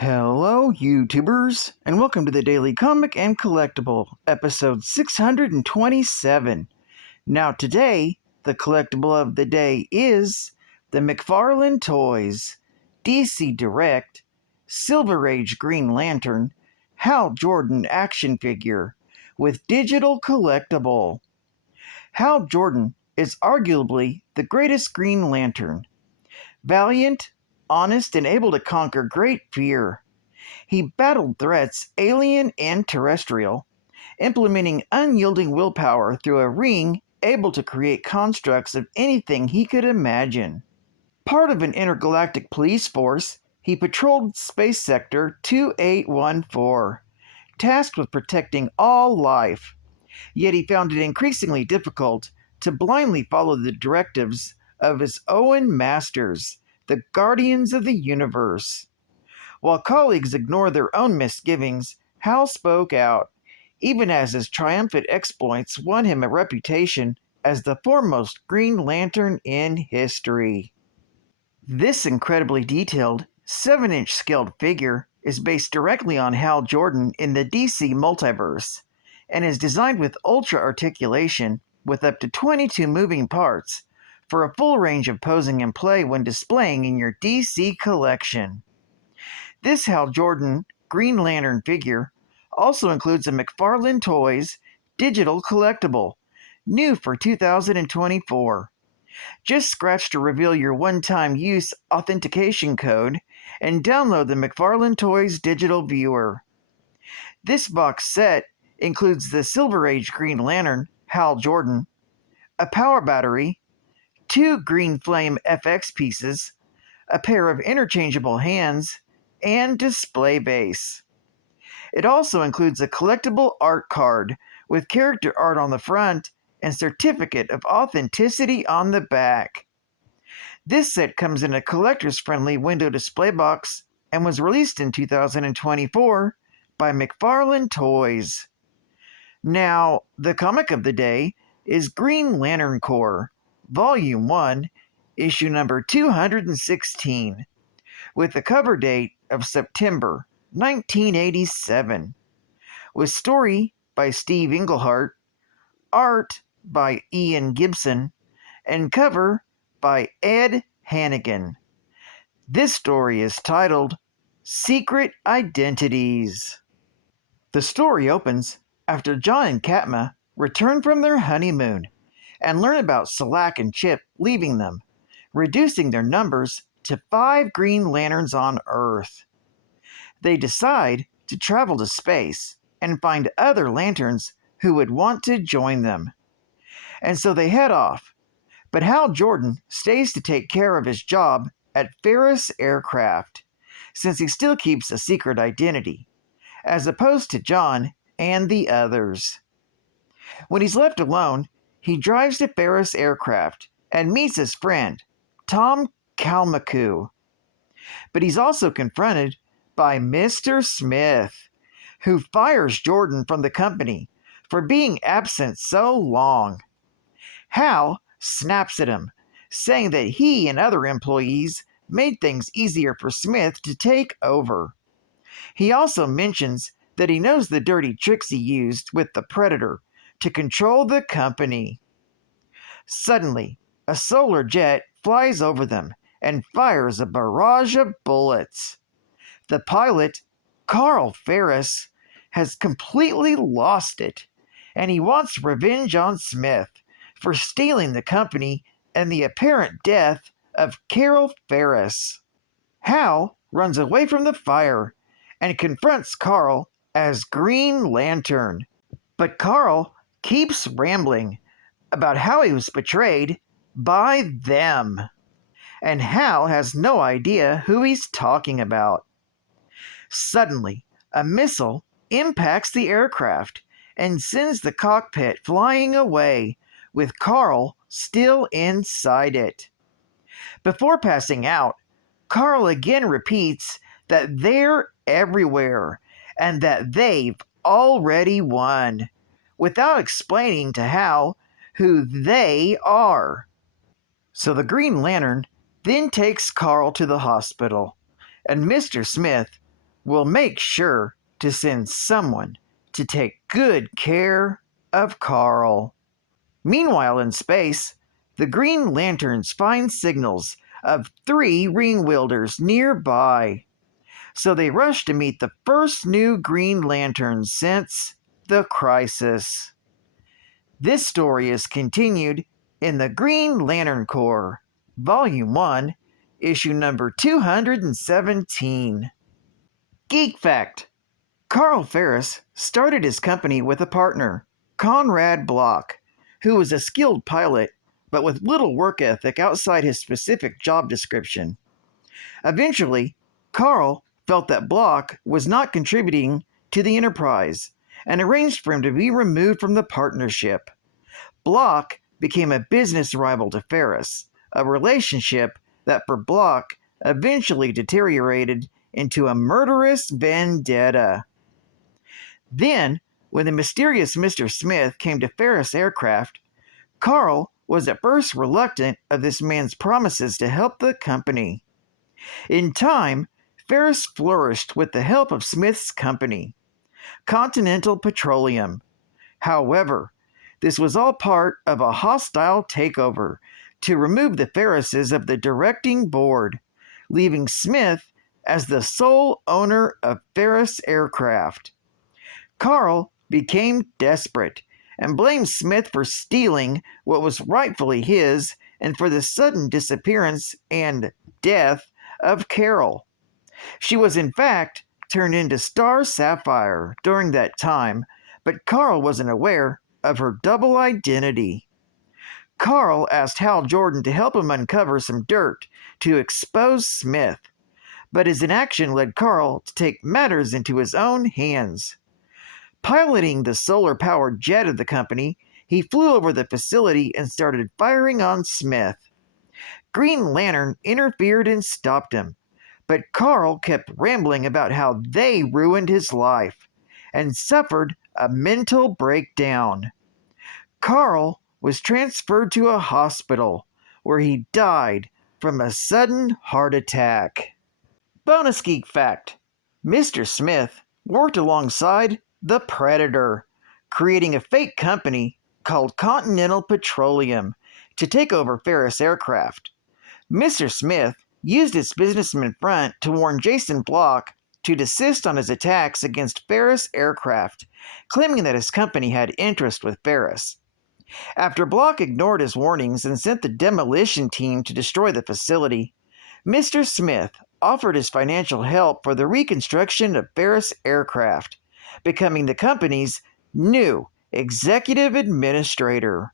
Hello, YouTubers, and welcome to the Daily Comic and Collectible, episode 627. Now today, the collectible of the day is the Mcfarlane Toys DC Direct Silver Age Green Lantern Hal Jordan action figure with digital collectible. Hal Jordan is arguably the greatest Green Lantern. Valiant, honest, and able to conquer great fear. He battled threats, alien and terrestrial, implementing unyielding willpower through a ring able to create constructs of anything he could imagine. Part of an intergalactic police force, he patrolled Space Sector 2814, tasked with protecting all life. Yet he found it increasingly difficult to blindly follow the directives of his own masters, the Guardians of the Universe. While colleagues ignored their own misgivings, Hal spoke out, even as his triumphant exploits won him a reputation as the foremost Green Lantern in history. This incredibly detailed, 7-inch scaled figure is based directly on Hal Jordan in the DC multiverse, and is designed with ultra articulation with up to 22 moving parts for a full range of posing and play when displaying in your DC collection. This Hal Jordan Green Lantern figure also includes a Mcfarlane Toys digital collectible, new for 2024. Just scratch to reveal your one-time use authentication code and download the Mcfarlane Toys digital viewer. This box set includes the Silver Age Green Lantern Hal Jordan, a power battery, 2 Green Flame FX pieces, a pair of interchangeable hands, and display base. It also includes a collectible art card with character art on the front and certificate of authenticity on the back. This set comes in a collector's-friendly window display box and was released in 2024 by Mcfarlane Toys. Now, the comic of the day is Green Lantern Corps, Volume 1, issue number 216, with the cover date of September 1987, with story by Steve Englehart, art by Ian Gibson, and cover by Ed Hannigan. This story is titled Secret Identities. The story opens after John and Katma return from their honeymoon and learn about Salak and Chip leaving them, reducing their numbers to 5 Green Lanterns on Earth. They decide to travel to space and find other lanterns who would want to join them. And so they head off, but Hal Jordan stays to take care of his job at Ferris Aircraft, since he still keeps a secret identity, as opposed to John and the others. When he's left alone, he drives to Ferris Aircraft and meets his friend, Tom Kalmaku. But he's also confronted by Mr. Smith, who fires Jordan from the company for being absent so long. Hal snaps at him, saying that he and other employees made things easier for Smith to take over. He also mentions that he knows the dirty tricks he used with the Predator to control the company. Suddenly, a solar jet flies over them and fires a barrage of bullets. The pilot, Carl Ferris, has completely lost it, and he wants revenge on Smith for stealing the company and the apparent death of Carol Ferris. Hal runs away from the fire and confronts Carl as Green Lantern, but Carl keeps rambling about how he was betrayed by them, and Hal has no idea who he's talking about. Suddenly, a missile impacts the aircraft and sends the cockpit flying away, with Carl still inside it. Before passing out, Carl again repeats that they're everywhere and that they've already won, without explaining to Hal who they are. So the Green Lantern then takes Carl to the hospital, and Mr. Smith, will make sure to send someone to take good care of Carl. Meanwhile, in space, the Green Lanterns find signals of 3 ring wielders nearby. So they rush to meet the first new Green Lanterns since the crisis. This story is continued in the Green Lantern Corps, Volume 1, Issue number 217. Geek Fact: Carl Ferris started his company with a partner, Conrad Block, who was a skilled pilot but with little work ethic outside his specific job description. Eventually, Carl felt that Block was not contributing to the enterprise and arranged for him to be removed from the partnership. Block became a business rival to Ferris, a relationship that for Block eventually deteriorated into a murderous vendetta. Then, when the mysterious Mr. Smith came to Ferris Aircraft, Carl was at first reluctant of this man's promises to help the company. In time, Ferris flourished with the help of Smith's company, Continental Petroleum. However, this was all part of a hostile takeover to remove the Ferrises of the directing board, leaving Smith as the sole owner of Ferris Aircraft. Carl became desperate and blamed Smith for stealing what was rightfully his and for the sudden disappearance and death of Carol. She was in fact turned into Star Sapphire during that time, but Carl wasn't aware of her double identity. Carl asked Hal Jordan to help him uncover some dirt to expose Smith, but his inaction led Carl to take matters into his own hands. Piloting the solar-powered jet of the company, he flew over the facility and started firing on Smith. Green Lantern interfered and stopped him, but Carl kept rambling about how they ruined his life and suffered a mental breakdown. Carl was transferred to a hospital where he died from a sudden heart attack. Bonus Geek Fact: Mr. Smith worked alongside the Predator, creating a fake company called Continental Petroleum to take over Ferris Aircraft. Mr. Smith used his businessman front to warn Jason Block to desist on his attacks against Ferris Aircraft, claiming that his company had interest with Ferris. After Block ignored his warnings and sent the demolition team to destroy the facility, Mr. Smith offered his financial help for the reconstruction of Ferris Aircraft, becoming the company's new executive administrator.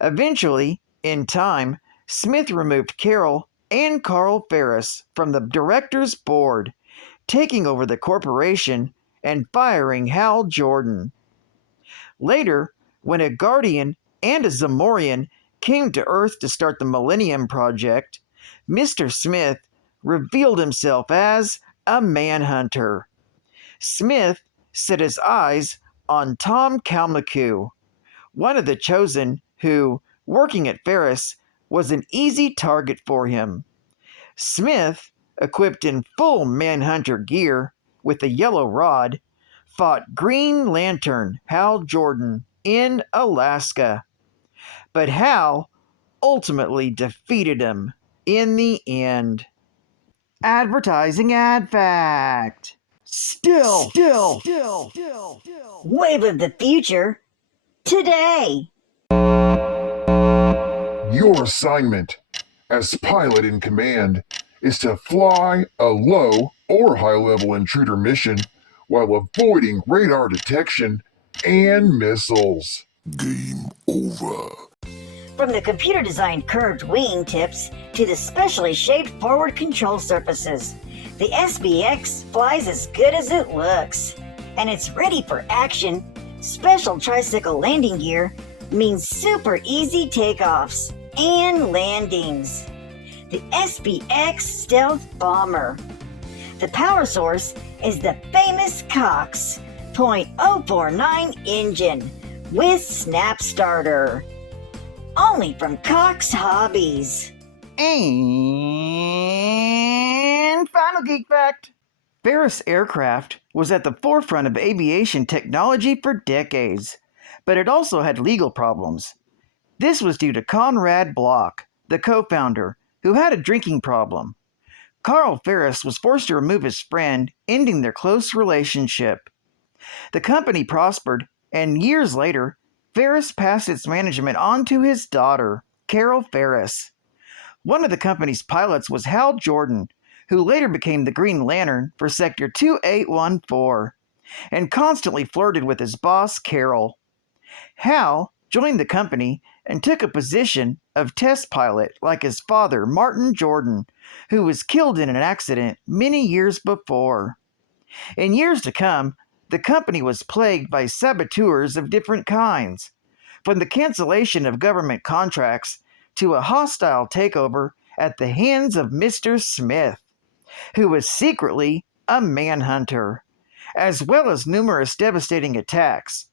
Eventually, in time, Smith removed Carol and Carl Ferris from the director's board, taking over the corporation and firing Hal Jordan. Later, when a Guardian and a Zamorian came to Earth to start the Millennium Project, Mr. Smith revealed himself as a manhunter. Smith set his eyes on Tom Kalmaku, one of the Chosen who, working at Ferris, was an easy target for him. Smith, equipped in full Manhunter gear with a yellow rod, fought Green Lantern Hal Jordan in Alaska. But Hal ultimately defeated him in the end. Advertising ad fact. Still. Wave of the future today. Your assignment as pilot in command is to fly a low or high-level intruder mission while avoiding radar detection and missiles. Game over. From the computer-designed curved wing tips to the specially shaped forward control surfaces, the SBX flies as good as it looks. And it's ready for action. Special tricycle landing gear means super easy takeoffs and landings. The SBX Stealth Bomber. The power source is the famous Cox .049 engine with snap starter. Only from Cox Hobbies. And final geek fact. Ferris Aircraft was at the forefront of aviation technology for decades, but it also had legal problems. This was due to Conrad Block, the co-founder, who had a drinking problem. Carl Ferris was forced to remove his friend, ending their close relationship. The company prospered, and years later, Ferris passed its management on to his daughter, Carol Ferris. One of the company's pilots was Hal Jordan, who later became the Green Lantern for Sector 2814, and constantly flirted with his boss, Carol. Hal joined the company and took a position of test pilot like his father, Martin Jordan, who was killed in an accident many years before. In years to come, the company was plagued by saboteurs of different kinds, from the cancellation of government contracts to a hostile takeover at the hands of Mr. Smith, who was secretly a manhunter, as well as numerous devastating attacks,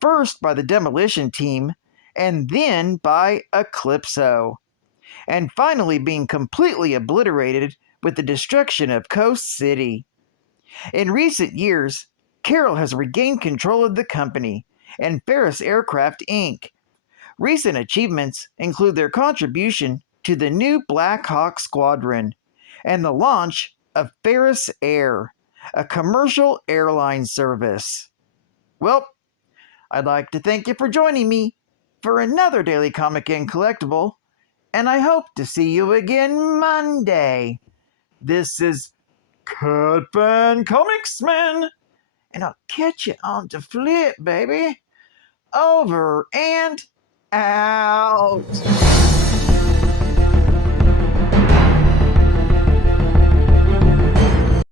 first by the demolition team and then by Eclipso, and finally being completely obliterated with the destruction of Coast City. In recent years, Carol has regained control of the company and Ferris Aircraft Inc. Recent achievements include their contribution to the new Black Hawk Squadron and the launch of Ferris Air, a commercial airline service. Well, I'd like to thank you for joining me for another Daily Comic and Collectible, and I hope to see you again Monday. This is Cut Fan Comics Man, and I'll catch you on the flip, baby. Over and out.